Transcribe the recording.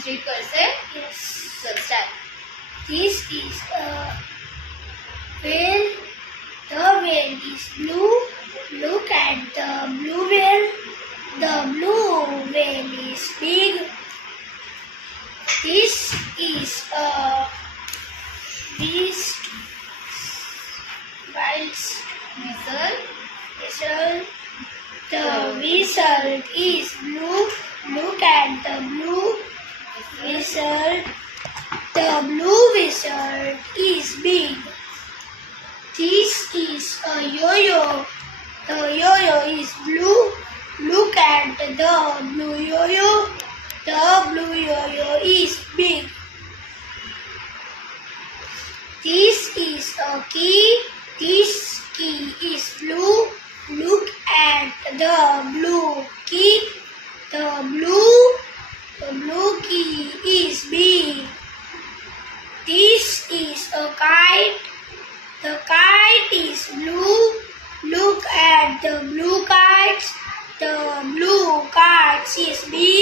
sequence read કરશે. Yes. ચલ start. This is a whale. The whale is blue. Look at the blue whale. The blue whale is big. This is a beast. Wild Whistle. whistle. The whistle is blue. Look at the blue whistle. The blue whistle is big. This is a yo-yo. The yo-yo is blue. Look at the blue yo-yo. The blue yo-yo is big. This is a key. This key is blue. Look at the blue key. The blue key is big. This is a kite. The kite is blue. Look at the blue kites. The blue kites is big.